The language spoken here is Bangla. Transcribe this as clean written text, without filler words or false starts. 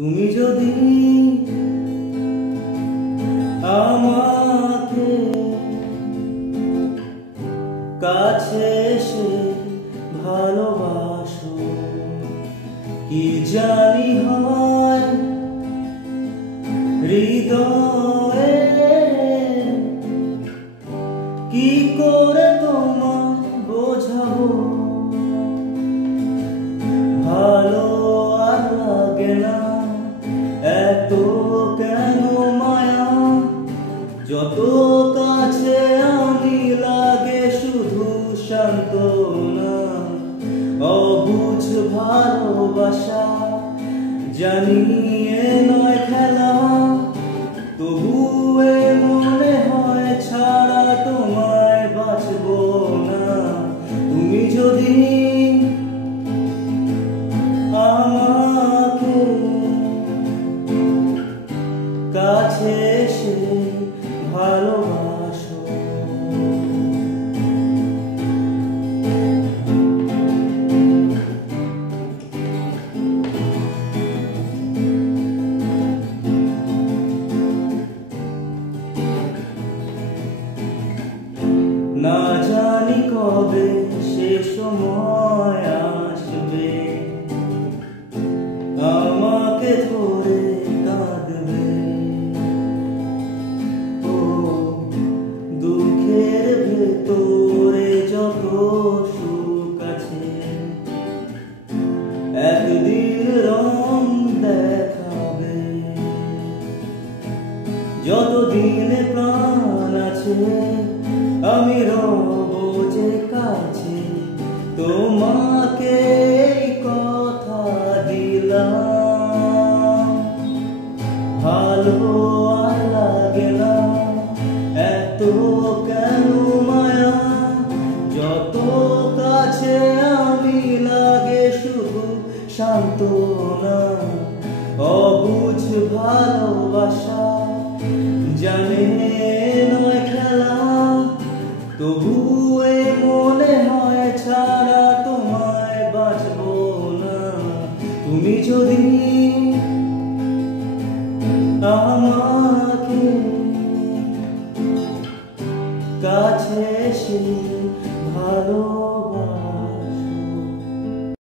তুমি যদি আমাকে কাছে এসে ভালোবাসো, কি জানি হয় হৃদয়ে, কি করে তোমায় বোঝাবো, ভালো আর লাগে না এত কেন মায়া, যত কাছে আমি লাগে শুধু সান্ত্বনা, অবুঝ ভালোবাসা জানি এ নয় খেলা, তবু এ মনে হয় ছাড়া তোমায় বাঁচবো না। তুমি যদি আমাকে কাছে এসে ভালোবাসো, না জানি কবে সে সময় আসবে, আমাকে ধরে কাঁদবে, ও দুঃখের ভেতরে যত সুখ আছে একদিন রং দেখাবে, যতদিন প্রাণ আছে আমি রব যে কাছে, তোমাকে কথা দিলাম, ভালো আর লাগে না এত কেন মায়া, যত কাছে আমি লাগে শুধু সান্ত্বনা, অবুঝ ভালোবাসা জানে নয় খেলা, তবু এ মনে হয় ছাড়া তোমায় বাঁচবো না। তুমি যদি আমাকে কাছে এসে ভালো